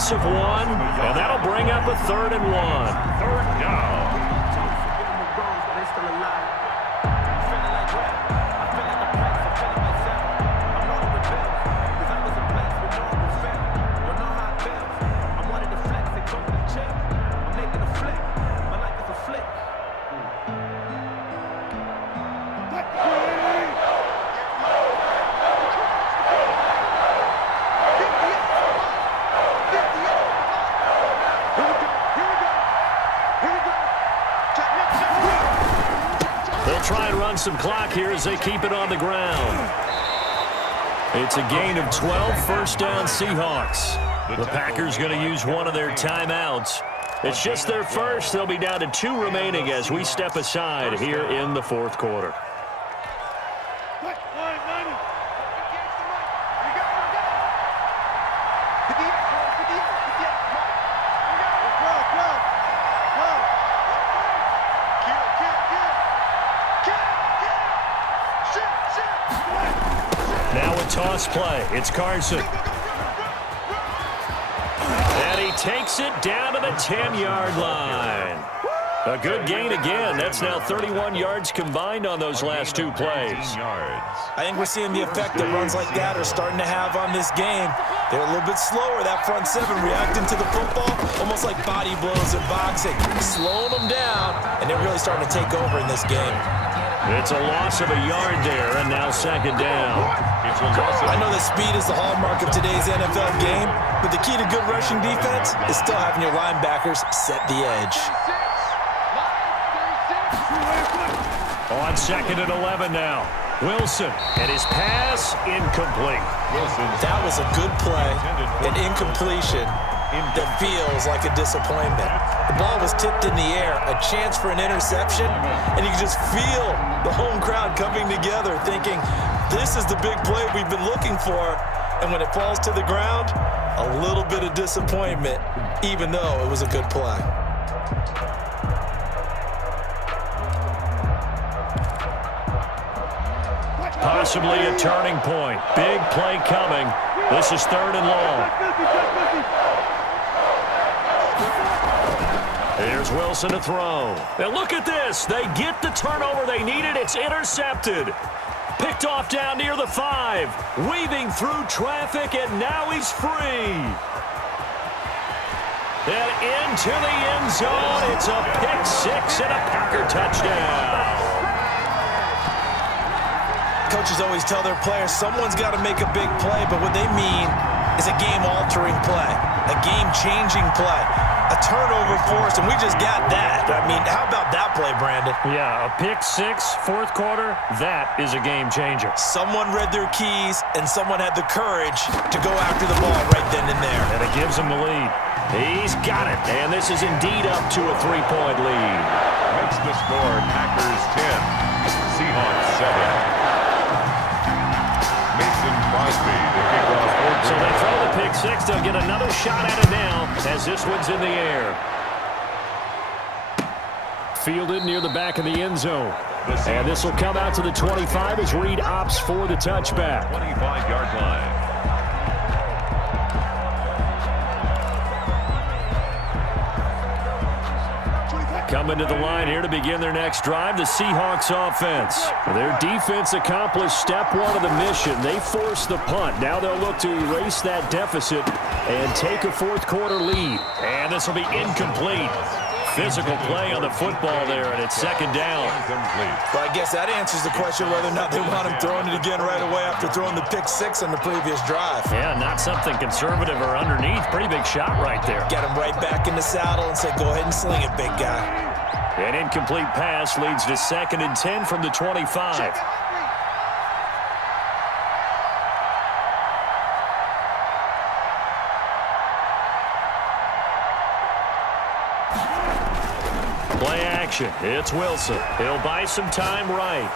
loss of 1, and that'll bring up a 3rd and 1. Third down. They'll try and run some clock here as they keep it on the ground. It's a gain of 12, first down Seahawks. The Packers going to use one of their timeouts. It's just their first. They'll be down to 2 remaining as we step aside here in the 4th quarter. Now a toss play. It's Carson. And he takes it down to the 10-yard line. A good gain again. That's now 31 yards combined on those last 2 plays. I think we're seeing the effect that runs like that are starting to have on this game. They're a little bit slower, that front 7, reacting to the football, almost like body blows in boxing, slowing them down, and they're really starting to take over in this game. It's a loss of a yard there, and now 2nd down. I know that speed is the hallmark of today's NFL game, but the key to good rushing defense is still having your linebackers set the edge. On 2nd and 11 now. Wilson, and his pass incomplete. That was a good play, an incompletion that feels like a disappointment. The ball was tipped in the air, a chance for an interception, and you can just feel the home crowd coming together thinking, this is the big play we've been looking for. And when it falls to the ground, a little bit of disappointment, even though it was a good play. Possibly a turning point. Big play coming. This is 3rd and long. Here's Wilson to throw. And look at this. They get the turnover they needed. It's intercepted. Picked off down near the 5. Weaving through traffic, and now he's free. And into the end zone. It's a pick 6 and a Packer touchdown. Coaches always tell their players someone's got to make a big play, but what they mean is a game-altering play, a game-changing play, a turnover force, and we just got that. I mean, how about that play, Brandon? Yeah, a pick 6, 4th quarter, that is a game changer. Someone read their keys, and someone had the courage to go after the ball right then and there. And it gives him the lead. He's got it, and this is indeed up to a 3-point lead. Makes the score Packers 10, Seahawks 7. So they throw the pick 6. They'll get another shot at it now as this one's in the air. Fielded near the back of the end zone. And this will come out to the 25 as Reed opts for the touchback. 25-yard line. Coming to the line here to begin their next drive, the Seahawks offense. Their defense accomplished step 1 of the mission. They forced the punt. Now they'll look to erase that deficit and take a 4th quarter lead. And this will be incomplete. Physical play on the football there, and it's 2nd down. Well, I guess that answers the question whether or not they want him throwing it again right away after throwing the pick 6 on the previous drive. Yeah, not something conservative or underneath. Pretty big shot right there. Get him right back in the saddle and say, go ahead and sling it, big guy. An incomplete pass leads to 2nd and 10 from the 25. Play action. It's Wilson. He'll buy some time right.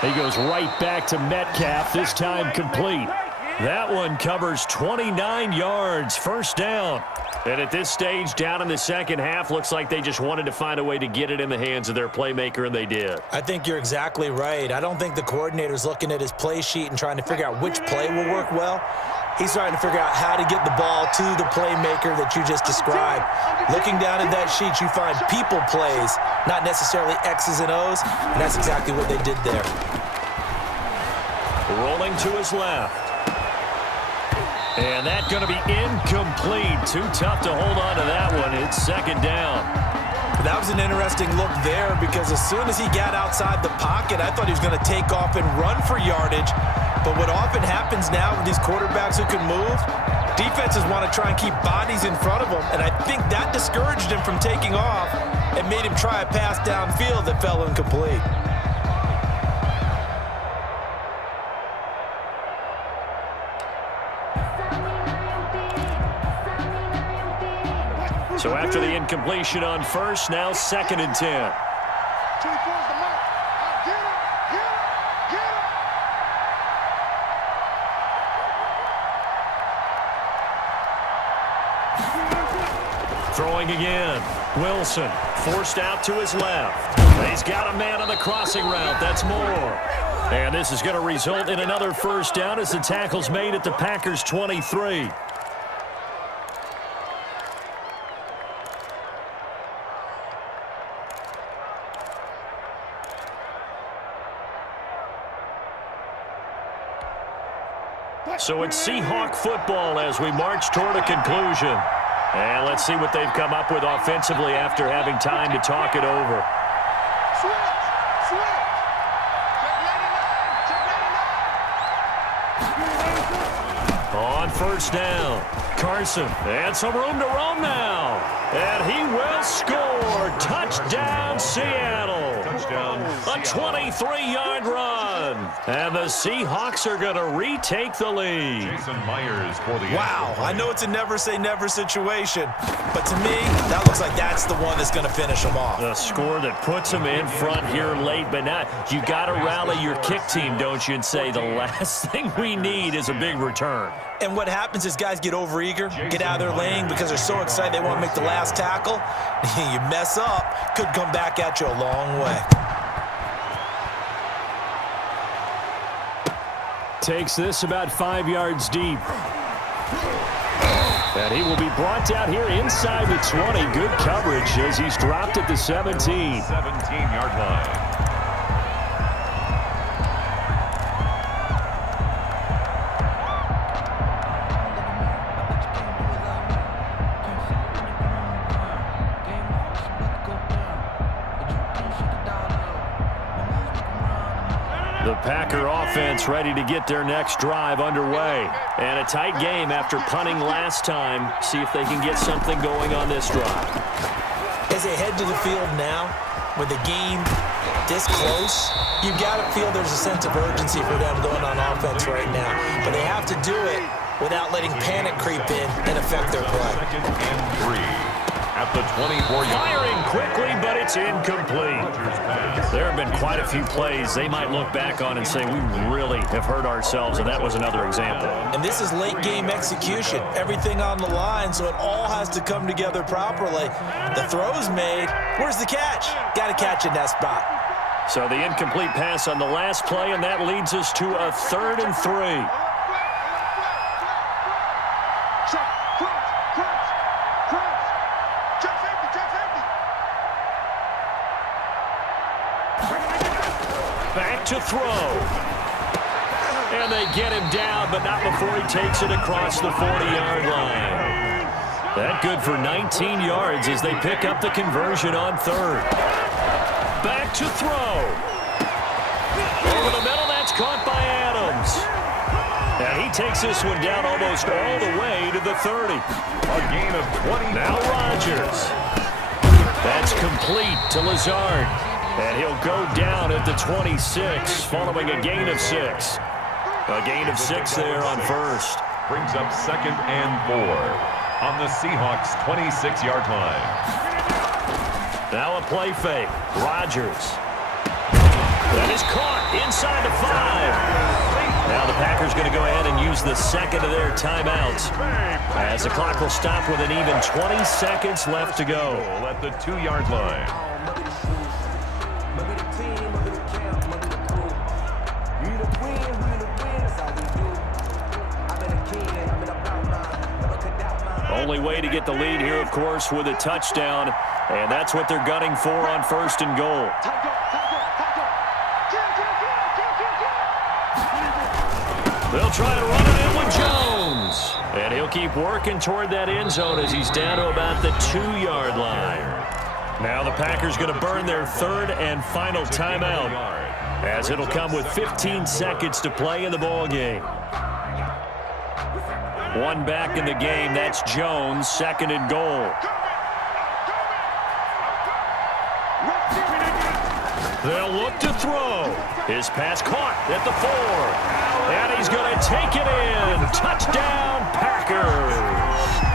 He goes right back to Metcalf, this time complete. That one covers 29 yards, 1st down. And at this stage, down in the 2nd half, looks like they just wanted to find a way to get it in the hands of their playmaker, and they did. I think you're exactly right. I don't think the coordinator's looking at his play sheet and trying to figure out which play will work well. He's trying to figure out how to get the ball to the playmaker that you just described. Looking down at that sheet, you find people plays, not necessarily X's and O's, and that's exactly what they did there. Rolling to his left. And that's going to be incomplete. Too tough to hold on to that one. It's second down. That was an interesting look there because as soon as he got outside the pocket, I thought he was going to take off and run for yardage. But what often happens now with these quarterbacks who can move, defenses want to try and keep bodies in front of them, and I think that discouraged him from taking off and made him try a pass downfield that fell incomplete. So after the incompletion on first, now 2nd and 10. Throwing again. Wilson forced out to his left. He's got a man on the crossing route. That's more. And this is going to result in another first down as the tackle's made at the Packers' 23. So it's Seahawk football as we march toward a conclusion. And let's see what they've come up with offensively after having time to talk it over. On first down, Carson, and some room to roam now. And he will score. Touchdown, Seattle. Touchdown, A 23-yard run. And the Seahawks are going to retake the lead. Jason Myers for the Wow, I know it's a never-say-never situation, but to me, that looks like that's the one that's going to finish them off. The score that puts them in front here late, but not. You got to rally your kick team, don't you, and say the last thing we need is a big return. And what happens is guys get overeager, get out of their lane because they're so excited they want to make the last tackle. You mess up, could come back at you a long way. Takes this about 5 yards deep. And he will be brought down here inside the 20. Good coverage as he's dropped at the 17. 17-yard line. The Packer offense ready to get their next drive underway. And a tight game after punting last time. See if they can get something going on this drive. As they head to the field now, with the game this close, you've got to feel there's a sense of urgency for them going on offense right now. But they have to do it without letting panic creep in and affect their play. 2nd and 3. At the 24-yard Firing quickly, but it's incomplete. There have been quite a few plays they might look back on and say, we really have hurt ourselves, and that was another example. And this is late game execution. Everything on the line, so it all has to come together properly. The throw's made. Where's the catch? Got to catch in that spot. So the incomplete pass on the last play, and that leads us to a 3rd and 3. Back to throw. And they get him down, but not before he takes it across the 40-yard line. That good for 19 yards as they pick up the conversion on 3rd. Back to throw. Over the middle, that's caught by Adams. And he takes this one down almost all the way to the 30. A gain of 20. Now Rodgers. That's complete to Lazard. And he'll go down at the 26 following a gain of 6. A gain of 6 there on first. Brings up 2nd and 4 on the Seahawks' 26-yard line. Now a play fake. Rodgers. That is caught inside the 5. Now the Packers going to go ahead and use the second of their timeouts as the clock will stop with an even 20 seconds left to go. At the 2-yard line. Only way to get the lead here, of course, with a touchdown, and that's what they're gunning for on 1st and goal. They'll try to run it in with Jones. And he'll keep working toward that end zone as he's down to about the 2-yard line. Now the Packers going to burn their 3rd and final timeout, as it'll come with 15 seconds to play in the ball game. One back in the game. That's Jones, 2nd and goal. They'll look to throw. His pass caught at the 4. And he's going to take it in. Touchdown, Packers.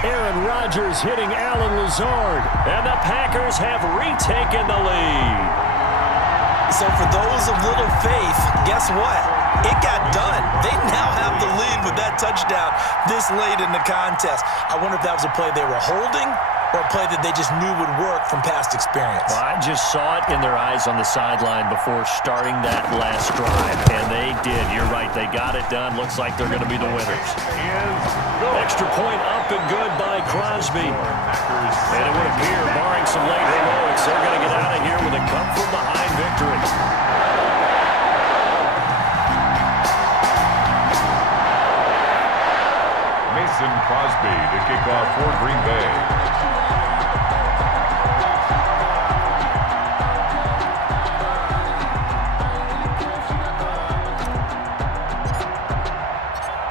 Aaron Rodgers hitting Allen Lazard. And the Packers have retaken the lead. So for those of little faith, guess what? It got done. They now have the lead with that touchdown this late in the contest. I wonder if that was a play they were holding or a play that they just knew would work from past experience. Well, I just saw it in their eyes on the sideline before starting that last drive, and they did. You're right. They got it done. Looks like they're going to be the winners. Extra point up and good by Crosby. And it would appear, barring some late heroics, they're going to get out of here with a come-from-behind victory. Mason Crosby to kick off for Green Bay.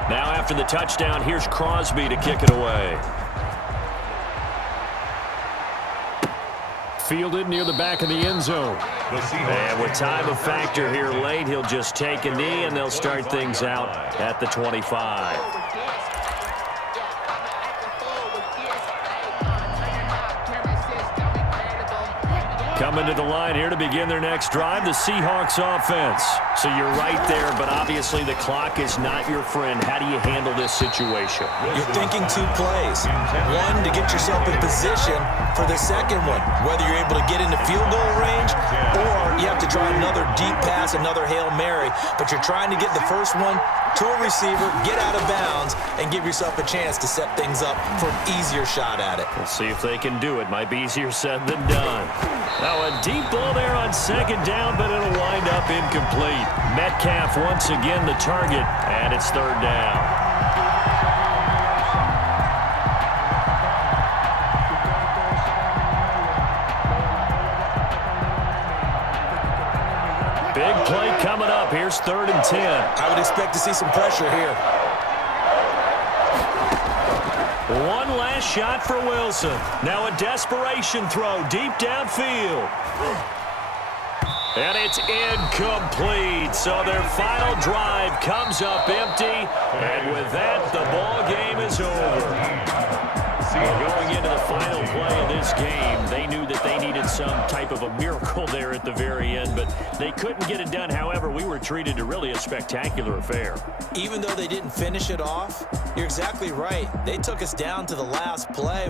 Now after the touchdown, here's Crosby to kick it away. Fielded near the back of the end zone. And with time a factor here late, he'll just take a knee, and they'll start things out at the 25. Coming to the line here to begin their next drive, the Seahawks offense. So you're right there, but obviously the clock is not your friend. How do you handle this situation? You're thinking 2 plays. One, to get yourself in position for the second one, whether you're able to get into field goal range or you have to try another deep pass, another Hail Mary. But you're trying to get the first one to a receiver, get out of bounds, and give yourself a chance to set things up for an easier shot at it. We'll see if they can do it. Might be easier said than done. Now a deep ball there on 2nd down, but it'll wind up incomplete. Metcalf once again the target, and it's 3rd down. Big play coming up. Here's 3rd and 10. I would expect to see some pressure here. One last shot for Wilson. Now a desperation throw deep downfield. And it's incomplete. So their final drive comes up empty. And with that, the ball game is over. Going into the final play of this game, they knew that they needed some type of a miracle there at the very end, but they couldn't get it done. However, we were treated to really a spectacular affair. Even though they didn't finish it off, you're exactly right. They took us down to the last play.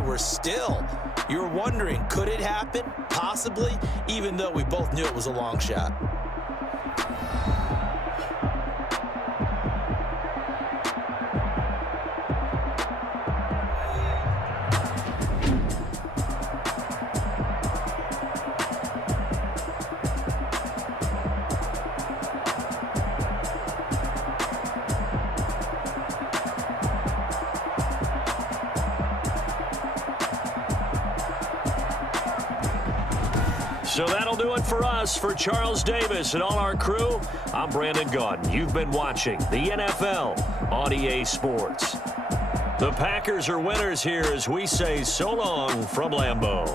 You're wondering, could it happen? Possibly, even though we both knew it was a long shot. So that'll do it for us. For Charles Davis and all our crew, I'm Brandon Gaudin. You've been watching the NFL on EA Sports. The Packers are winners here as we say so long from Lambeau.